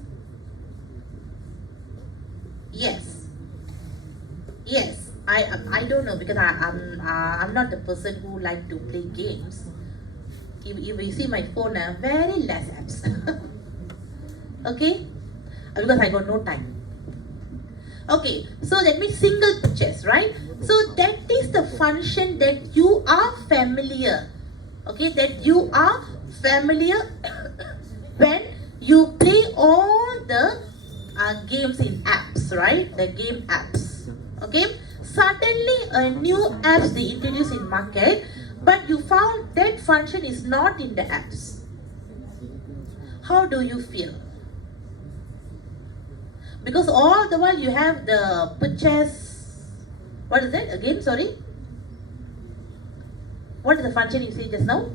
Yes. I don't know because I'm not the person who like to play games. If you see my phone, very less apps. Okay? Because I got no time. Okay, so that means single purchase, right? So that is the function that you are familiar. Okay, that you are familiar when you play all the games in apps, right? The game apps. Okay, suddenly a new apps they introduce in market, but you found that function is not in the apps. How do you feel? Because all the while you have the purchase. What is that again? Sorry. What is the function you say just now?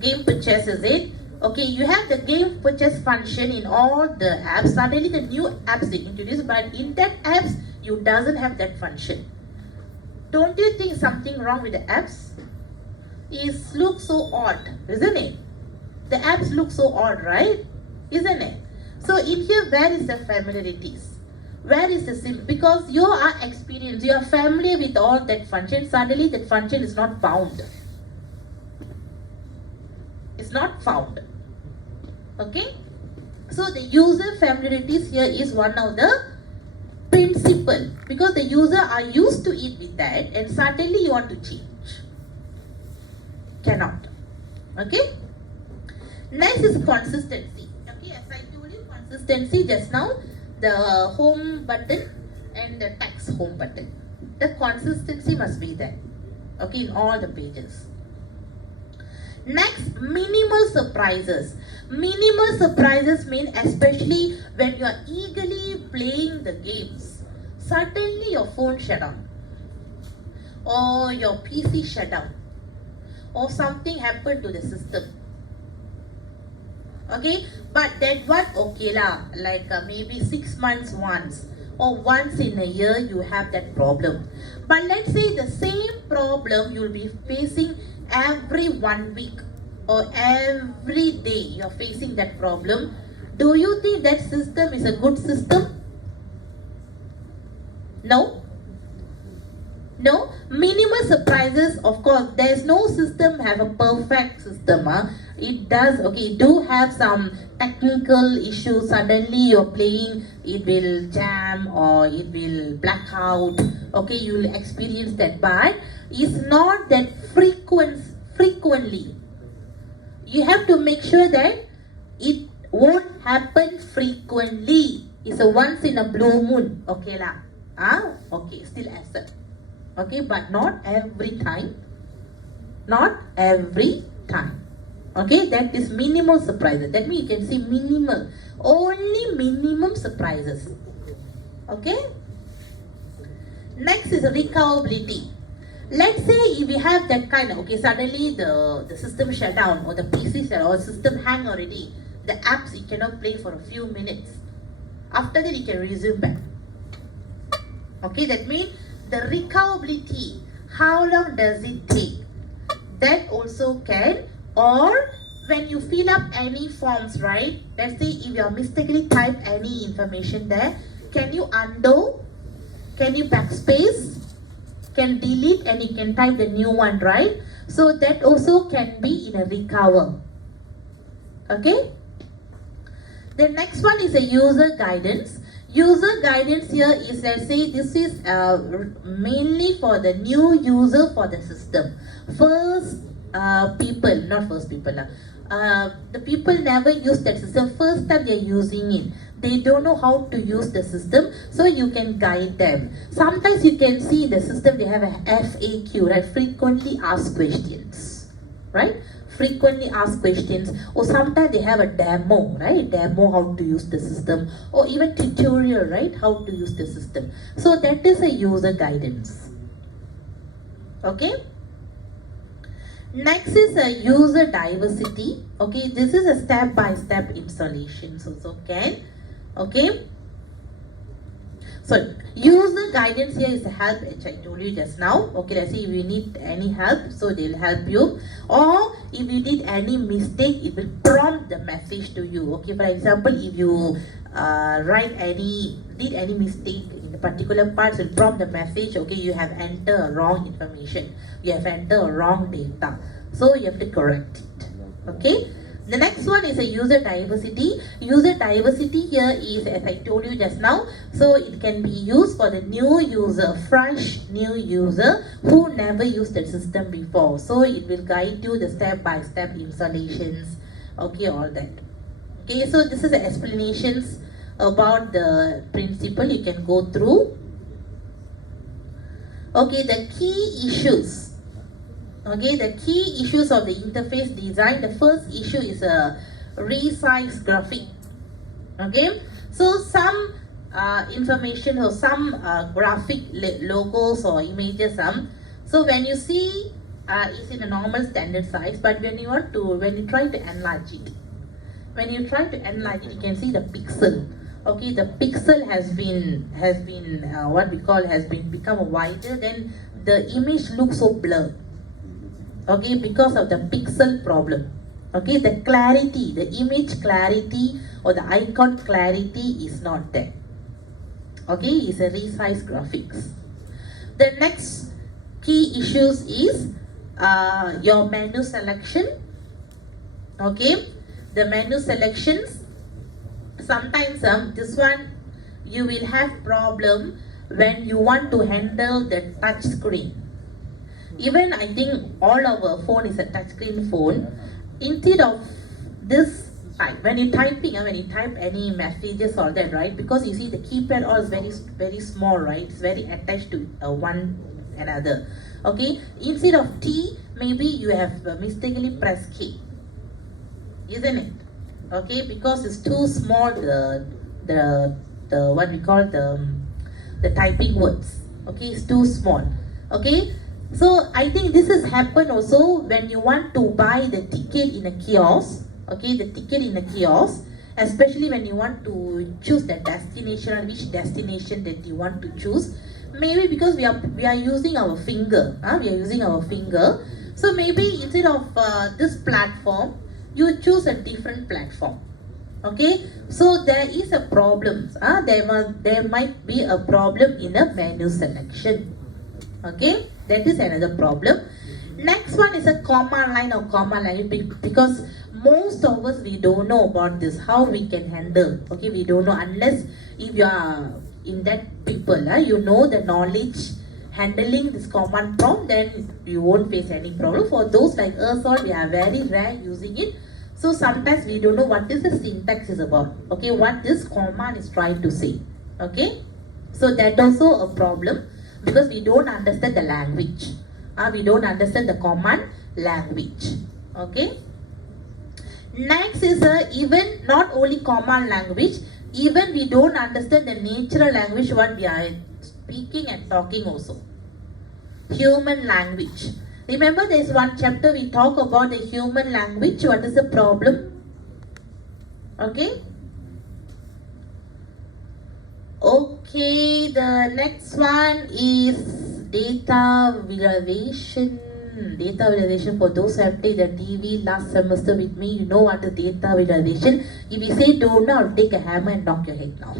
Game purchase, is it? Okay, you have the game purchase function in all the apps. Suddenly the new apps they introduce, but in that apps you doesn't have that function. Don't you think something wrong with the apps? It looks so odd, isn't it? The apps look so odd, right? Isn't it? So in here, where is the familiarities? Where is the sim? Because you are experienced, you are familiar with all that function. Suddenly that function is not found. It's not found. Okay? So the user familiarities here is one of the principle. Because the user are used to it with that and suddenly you want to change. Cannot. Okay? Next is consistency. Okay, as I told you, consistency just now, the home button and the text home button. The consistency must be there. Okay, in all the pages. Next, minimal surprises. Minimal surprises mean especially when you are eagerly playing the games. Suddenly your phone shut down. Or your PC shut down. Or something happened to the system. Okay, but that one okay lah, like maybe 6 months once or once in a year you have that problem. But let's say the same problem you'll be facing every 1 week or every day you're facing that problem. Do you think that system is a good system? No? No? Minimal surprises, of course, there's no system have a perfect system. It does, okay, do have some technical issues. Suddenly you're playing, it will jam or it will black out. Okay, you will experience that, but it's not that frequently. You have to make sure that it won't happen frequently. It's a once in a blue moon. Okay lah. Okay, still accept. Okay, but not every time. Not every time. Okay, that is minimal surprises. That means you can see minimal. Only minimum surprises. Okay. Next is recoverability. Let's say if you have that kind of, okay, suddenly the system shut down or the PC shut down or system hang already. The apps you cannot play for a few minutes. After that you can resume back. Okay, that means the recoverability. How long does it take? That also can. Or when you fill up any forms, right? Let's say if you are mistakenly type any information there, can you undo? Can you backspace? Can delete and you can type the new one, right? So that also can be in a recover. Okay? The next one is a user guidance. User guidance here is, let's say, this is mainly for the new user for the system. The people never use that system. First time they are using it. They don't know how to use the system, so you can guide them. Sometimes you can see in the system they have a FAQ, right? Frequently asked questions, right? Frequently asked questions, or sometimes they have a demo, right? Demo how to use the system, or even tutorial, right? How to use the system. So that is a user guidance. Okay. Next is a user diversity. Okay, this is a step-by-step installation. So can. Okay. So user guidance here is a help, which I told you just now. Okay, let's say if you need any help, so they'll help you. Or if you did any mistake, it will prompt the message to you. Okay, for example, if you did any mistake in the particular parts, it will prompt the message. Okay, you have entered wrong information. You have entered wrong data. So you have to correct it. Okay. The next one is a user diversity. User diversity here is, as I told you just now, so it can be used for the new user, fresh new user who never used the system before. So it will guide you the step-by-step installations, okay, all that. Okay, so this is the explanations about the principle you can go through. Okay, the key issues. Okay, the key issues of the interface design. The first issue is a resize graphic. Okay, so some information or some graphic logos or images. So when you see it's in a normal standard size, but when you try to enlarge it, you can see the pixel. Okay, the pixel has been become wider. Then the image looks so blurred. Okay, because of the pixel problem. Okay, the clarity, the image clarity or the icon clarity is not there. Okay, it's a resize graphics. The next key issues is your menu selection. Okay, the menu selections. Sometimes this one you will have problem when you want to handle the touch screen. Even I think all our phone is a touchscreen phone. Instead of this type, when you type any messages or that, right? Because you see the keypad all is very small, right? It's very attached to one another. Okay, instead of T, maybe you have mistakenly pressed K, isn't it? Okay, because it's too small. The what we call the typing words. Okay, it's too small. Okay. So I think this has happened also when you want to buy the ticket in a kiosk. Okay, the ticket in a kiosk, especially when you want to choose the destination, or which destination that you want to choose. Maybe because we are using our finger. So maybe instead of this platform, you choose a different platform. Okay, so there is a problem. There might be a problem in a menu selection. Okay, that is another problem. Next one is a command line or command line, because most of us, we don't know about this, how we can handle. Okay, we don't know unless if you are in that people, you know the knowledge handling this command prompt, then you won't face any problem. For those like us all, we are very rare using it. So sometimes we don't know what is the syntax is about. Okay, what this command is trying to say. Okay, so that also a problem, because we don't understand the language. We don't understand the command language. Okay. Next is even not only command language, even we don't understand the natural language what we are speaking and talking also. Human language. Remember, there is one chapter we talk about the human language. What is the problem? Okay. Okay, the next one is data visualization. Data visualization, for those who have played the TV last semester with me, you know what is data visualization. If you say don't know, I'll take a hammer and knock your head now.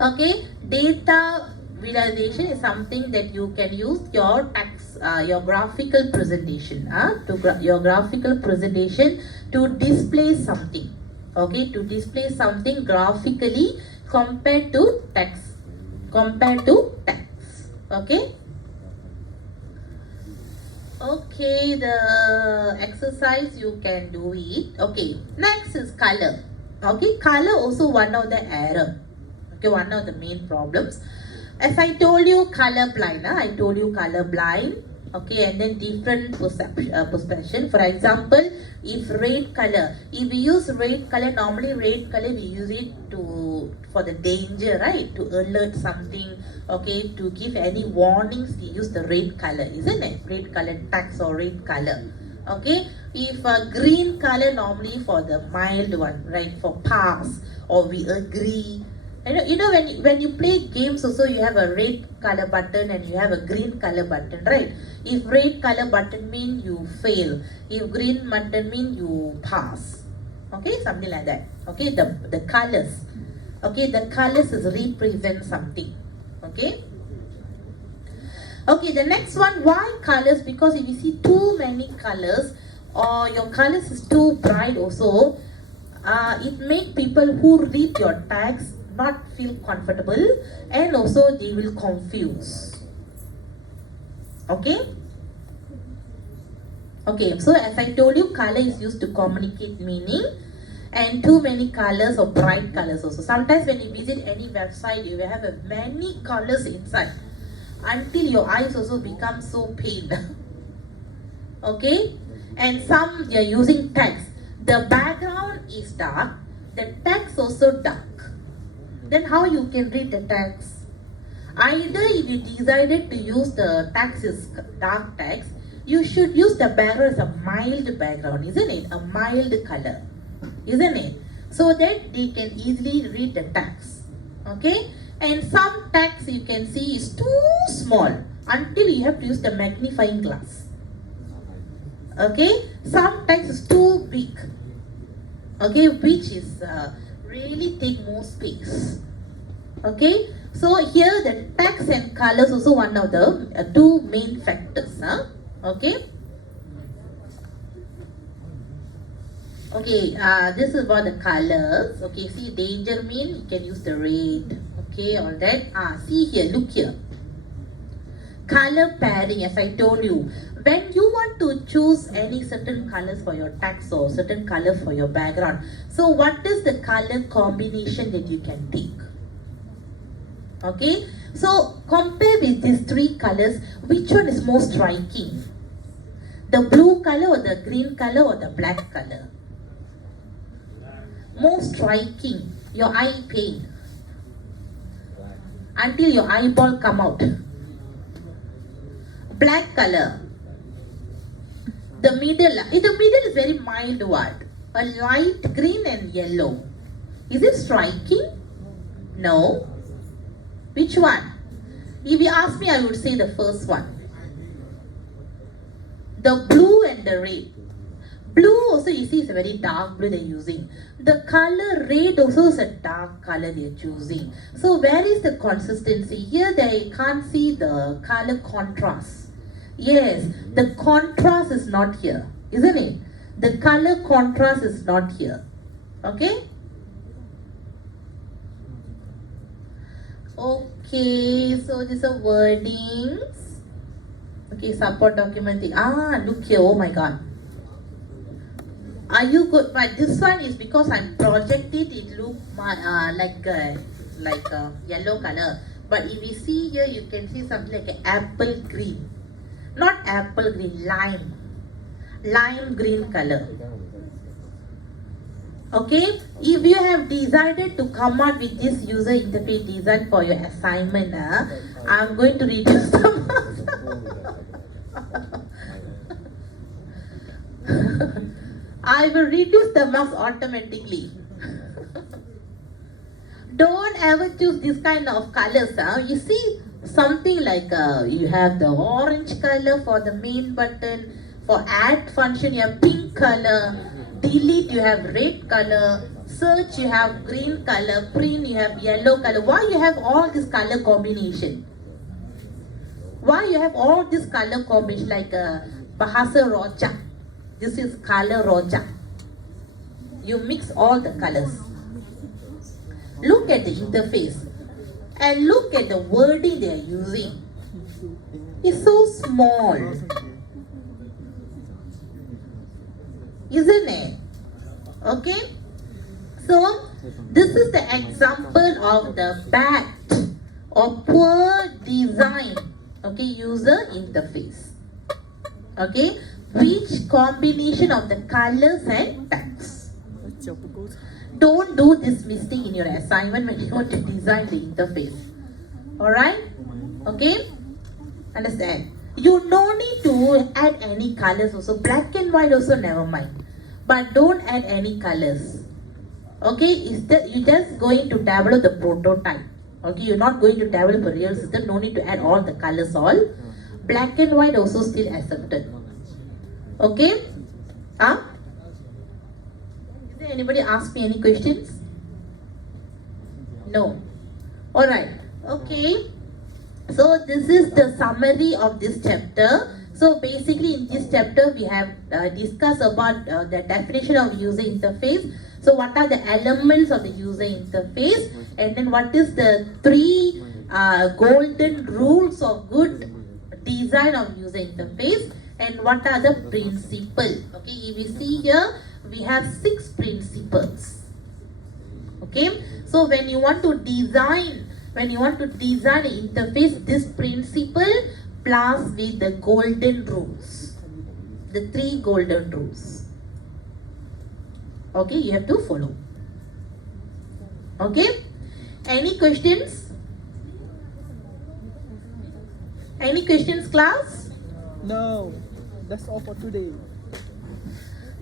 Okay, data visualization is something that you can use your text, your graphical presentation, your graphical presentation to display something. Okay, to display something graphically compared to text. Okay. Okay, the exercise you can do it. Okay, next is color. Okay, color also one of the error. Okay, one of the main problems. As I told you, color blind. I told you color blind. Okay, and then different perception. For example, if red color, if we use red color, normally red color we use it for the danger, right? To alert something. Okay, to give any warnings, we use the red color, isn't it? Red color text or red color. Okay, if green color normally for the mild one, right? For pass or we agree. When you play games also you have a red color button and you have a green color button, right? If red color button mean you fail, if green button mean you pass. Okay, something like that. Okay, the colors. Okay, the colors is represent something. Okay. Okay, the next one, why colors? Because if you see too many colors or your colors is too bright also, it make people who read your text not feel comfortable and also they will confuse. Okay. Okay, so as I told you, color is used to communicate meaning, and too many colors or bright colors also. Sometimes when you visit any website, you will have many colors inside until your eyes also become so pain. Okay, and some they are using text. The background is dark, the text also dark. Then how you can read the text? Either if you decided to use the text is dark text, you should use the background as a mild background, isn't it? A mild color, isn't it? So that they can easily read the text. Okay? And some text you can see is too small until you have to use the magnifying glass. Okay? Some text is too big. Okay? Which is really take more space. Okay, so here the text and colors also one of the two main factors. Okay. Okay, this is about the colors. Okay, see danger mean you can use the red. Okay, all that. See here, look here. Color pairing, as I told you, when you want to choose any certain colors for your text or certain color for your background, so what is the color combination that you can take? Okay, so compare with these three colors, which one is more striking? The blue color or the green color or the black color? More striking, your eye pain until your eyeball come out. Black color. The middle is very mild one. A light green and yellow. Is it striking? No. Which one? If you ask me, I would say the first one. The blue and the red. Blue also you see is a very dark blue they're using. The color red also is a dark color they're choosing. So where is the consistency? Here they can't see the color contrast. Yes, the contrast is not here, isn't it? The color contrast is not here. Okay? Okay, so these are wordings. Okay, support documenting. Look here, oh my god. Are you good? But this one is because I'm projected, it look like a yellow color. But if you see here, you can see something like an apple green. Not apple green, lime green color. Okay, if you have decided to come out with this user interface design for your assignment, I'm going to reduce the marks. I will reduce the marks automatically. Don't ever choose this kind of colors. You see, something like you have the orange color for the main button, for add function you have pink color, delete you have red color, Search you have green color, print you have yellow color. Why you have all this color combination? Why you have all this color combination like Bahasa Roja? This is color Roja. You mix all the colors. Look at the interface and look at the wording they are using. It's so small, isn't it? Okay? So, this is the example of the bad or poor design, okay, user interface. Okay? Which combination of the colors and text? Don't do this mistake in your assignment when you want to design the interface. Alright? Okay? Understand? You no need to add any colors also. Black and white also never mind. But don't add any colors. Okay? You're just going to develop the prototype. Okay? You're not going to develop a real system. No need to add all the colors all. Black and white also still accepted. Okay? Huh? Is there anybody ask me any questions? No. Alright. Okay. So this is the summary of this chapter. So basically in this chapter we have discussed about the definition of user interface. So what are the elements of the user interface, and then what is the three golden rules of good design of user interface, and what are the principles. Okay, if you see here we have 6 principles. Okay, so when you want to design an interface, this principle plus with the golden rules, the 3 golden rules. Okay, you have to follow. Okay, any questions? Any questions, class? No, that's all for today.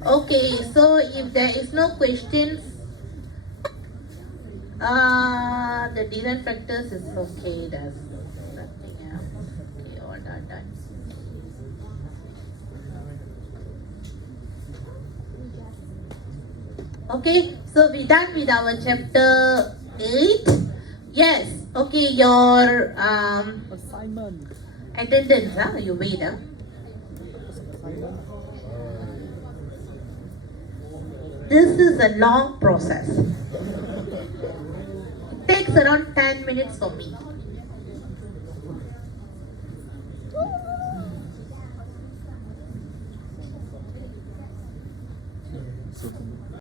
Okay, so if there is no questions, the design factors is okay. That's nothing else. Okay, all done. Okay, so we done with our chapter 8. Yes. Okay, your Assignment. attendance. You wait. This is a long process. It takes around 10 minutes for me.